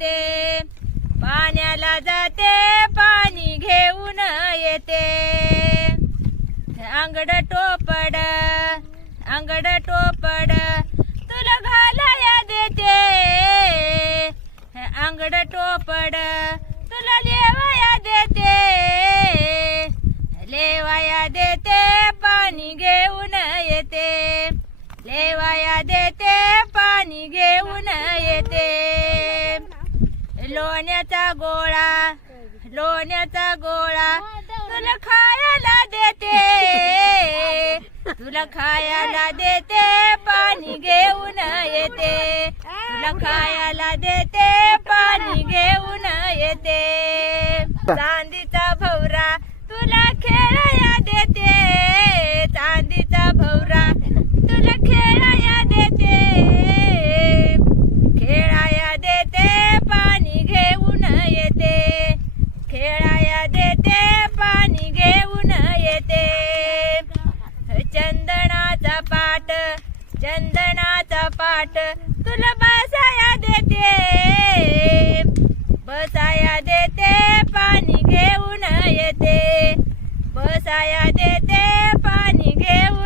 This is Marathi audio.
येते, पाण्याला जाते पाणी घेऊन येते. अंगड टोपड अंगड टोपड तुला घालाया देते, अंगड टोपड तुला लेवाया देते, लेवाया देते पाणी घेऊन येते, लेवाया देते पाणी घेऊन येते. लोण्याचा गोळा लोण्याचा गोळा तुला खायला देते, तुला खायला देते पाणी घेऊन येते, तुला खायला देते पाणी घेऊन येते. चांदीचा भवरा तुला खेळाया देते, चांदीचा भवरा तुला खेळाया देते, खेळाया देते पाणी घेऊन येते, खेळाया देते पाणी घेऊन येते. चंदनाचा पाट चंदनाचा पाट तुला बसाया देते, बसाया देते पाणी घेऊन येते, बसाया देते पाणी घेऊन